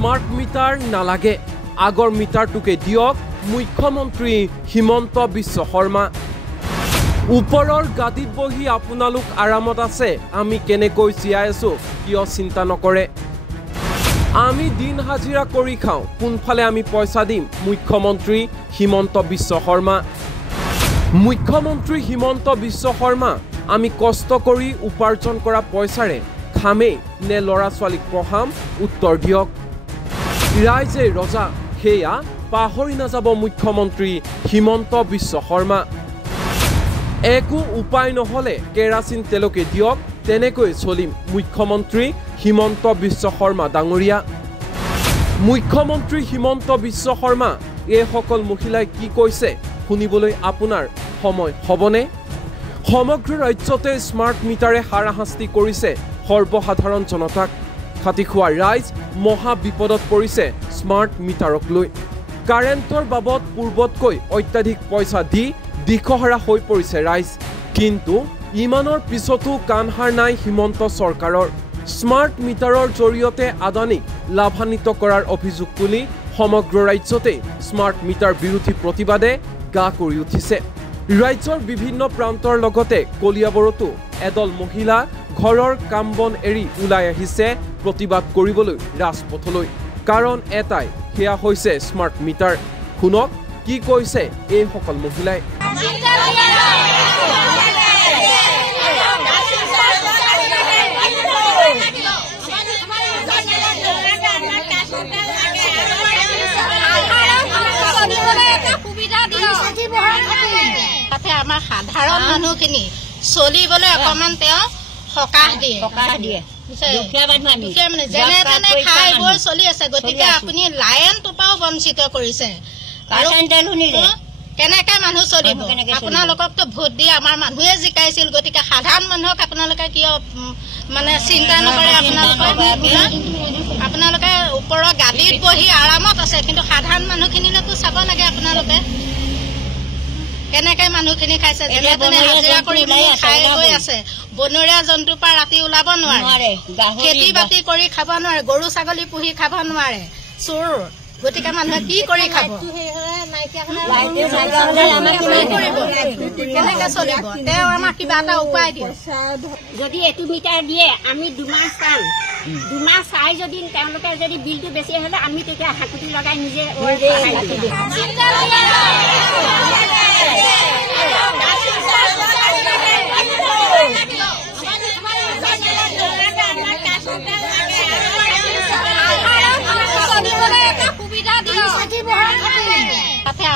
smart meter নালাগে আগৰ মিটাৰটোকে দিয়ক মুখ্যমন্ত্ৰী হিমন্ত বিশ্ব শৰ্মা ওপৰৰ গাদীত বহি আপোনালোক আৰামত আছে আমি কেনেকৈ জীয়াই আছো কিয় চিন্তা নকৰে আমি দিন হাজিৰা কৰি খাওঁ কোনফালে আমি পইচা দিম মুখ্যমন্ত্ৰী হিমন্ত বিশ্ব শৰ্মা মুখ্যমন্ত্ৰী হিমন্ত বিশ্ব শৰ্মা আমি কষ্ট কৰি উপাৰ্জন কৰা পইচাৰে খামে নে লৰা ছোৱালীক পঢ়াম উত্তৰ দিয়ক ৰাইজে ৰজা হেয়া পাহৰি নাযাব মুখ্যমন্ত্ৰী হিমন্ত বিশ্ব শৰ্মা একো উপায় নহলে কেৰাচিন তেলকে দিয়ক তেনেকৈ চলিম মুখ্যমন্ত্ৰী হিমন্ত বিশ্ব শৰ্মা ডাঙৰীয়া মুখ্যমন্ত্ৰী হিমন্ত বিশ্ব শৰ্মা এই সকল মহিলাই কি কৈছে শুনিবলৈ আপোনাৰ সময় হবনে সমগ্ৰ ৰাজ্যতে স্মাৰ্ট মিটাৰে হাৰাশাস্তি কৰিছে সৰ্বসাধাৰণ জনতাক খাতিখোৱা ৰাইজ মহা বিপদত পৰিছে স্মাৰ্ট মিটাৰক লৈ কাৰেণ্টৰ বাবদ পূৰ্বতকৈ অত্যাধিক পইচা দি দিশহাৰা হৈ পৰিছে ৰাইজ কিন্তু ইমানৰ পিছতো কাণহাৰ নাই হিমন্ত চৰকাৰৰ স্মাৰ্ট মিটাৰৰ জৰিয়তে আদানীক লাভান্বিত কৰাৰ অভিযোগ তুলি সমগ্ৰ ৰাজ্যতে স্মাৰ্ট মিটাৰ বিৰোধী প্ৰতিবাদে গা কৰি উঠিছে ৰাজ্যৰ বিভিন্ন প্ৰান্তৰ লগতে কলিয়াবৰতো এদল মহিলা ঘৰৰ কাম বন এৰি ওলাই আহিছে প্ৰতিবাদ কৰিবলৈ ৰাজপথলৈ কাৰণ এটাই হেয়া হৈছে স্মাৰ্ট মিটাৰ শুনক কি কৈছে এই সকল মহিলাই আমাৰ সাধাৰণ মানুহখিনি চলিবলৈ অকমান তেওঁ সকাহ দিয়ে যেনে তেনে খাই বৈ চলি আছে গতিকে আপুনি লাইন টোপাও বঞ্চিত কৰিছে কেনেকে মানুহ চলিব আপোনালোককতো ভোট দি আমাৰ মানুহে জিকাইছিল গতিকে সাধাৰণ মানুহক আপোনালোকে কিয় মানে চিন্তা নকৰে আপোনালোকে ওপৰৰ গাদীত বহি আৰামত আছে কিন্তু সাধাৰণ মানুহখিনিলৈকো চাব লাগে আপোনালোকে কেনেকে মানুহখিনি খাইছে যেনে তেনে হাজিৰা কৰি খাই গৈ আছে বনৰীয়া জন্তুৰ পৰা ৰাতি ওলাব নোৱাৰে খেতি বাতি কৰি খাব নোৱাৰে গৰু ছাগলী পুহি খাব নোৱাৰে চোৰ গতিকে মানুহে কি কৰি খাব কেনেকে চলিব তেওঁ আমাক কিবা এটা উপায় দিয়ে যদি এইটো মিটাৰ দিয়ে আমি দুমাহ চাই যদি তেওঁলোকে যদি বিলটো বেছি হলে আমি তেতিয়া হাকুটি লগাই নিজে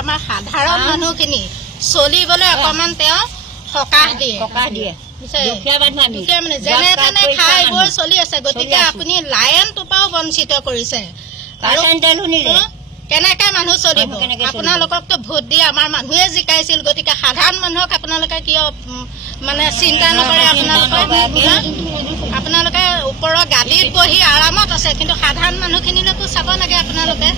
আমাৰ সাধাৰণ মানুহখিনি চলিবলৈ অকমান তেওঁ সকাহ দিয়ে যেনে তেনে খাই বৈ চলি আছে গতিকে আপুনি লাইন টোপাও বঞ্চিত কৰিছে কেনেকে মানুহ চলিব আপোনালোককতো ভোট দি আমাৰ মানুহে জিকাইছিল গতিকে সাধাৰণ মানুহক আপোনালোকে কিয় মানে চিন্তা নকৰে আপোনালোকে ওপৰৰ গাদীত বহি আৰামত আছে কিন্তু সাধাৰণ মানুহখিনিলৈকো চাব লাগে আপোনালোকে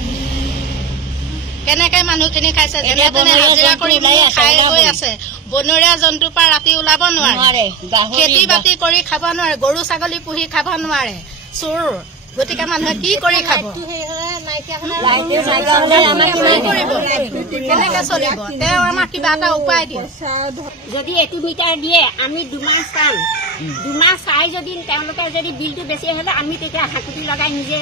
কেনেকে মানুহখিনি খাইছে যেনে তেনে হাজিৰা কৰি খাই গৈ আছে বনৰীয়া জন্তুৰ পৰা ৰাতি ওলাব নোৱাৰে খেতি বাতি কৰি খাব নোৱাৰে গৰু ছাগলী পুহি খাব নোৱাৰে চোৰ গতিকে মানুহে কি কৰি খাব কেনেকে চলিব তেওঁ আমাক কিবা এটা উপায় দিয়ে যদি এইটো মিটাৰ দিয়ে আমি দুমাহ চাই যদি তেওঁলোকে যদি বিলটো বেছি হলে আমি তেতিয়া হাকুটি লগাই নিজে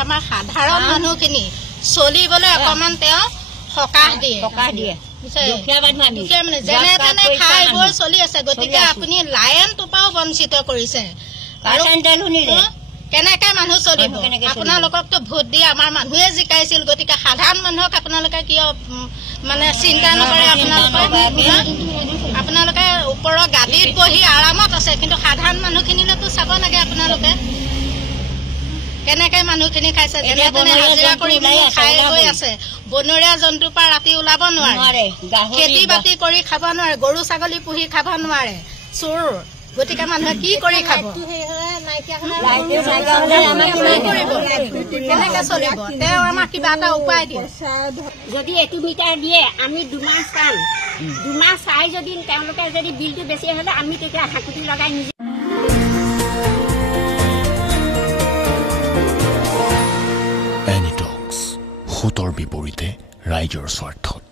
আমাৰ সাধাৰণ মানুহখিনি চলিবলৈ অকমান তেওঁ সকাহ দিয়ে যেনে তেনে খাই বৈ চলি আছে গতিকে আপুনি লাইন টোপাও বঞ্চিত কৰিছে কেনেকে মানুহ চলিব আপোনালোককতো ভোট দি আমাৰ মানুহে জিকাইছিল গতিকে সাধাৰণ মানুহক আপোনালোকে কিয় মানে চিন্তা নকৰে আপোনালোকে ওপৰৰ গাদীত বহি আৰামত আছে কিন্তু সাধাৰণ মানুহখিনিলৈকো চাব লাগে আপোনালোকে কেনেকে মানুহখিনি খাইছে যেনে তেনে হাজিৰা কৰি খাই গৈ আছে বনৰীয়া জন্তুৰ পৰা ৰাতি ওলাব নোৱাৰে খেতি বাতি কৰি খাব নোৱাৰে গৰু ছাগলী পুহি খাব নোৱাৰে চোৰ গতিকে মানুহে কি কৰি খাব কেনেকে চলিব তেওঁ আমাক কিবা এটা উপায় দিয়ে যদি 2 মিটাৰ দিয়ে আমি 2 মাহ চাম 2 মাহ চাই যদি তেওঁলোকে যদি বিলটো বেছি হলে আমি তেতিয়া হাকুটি লগাই নিজে এনিটক্স হুতৰ বিপৰীতে ৰাইজৰ স্বাৰ্থত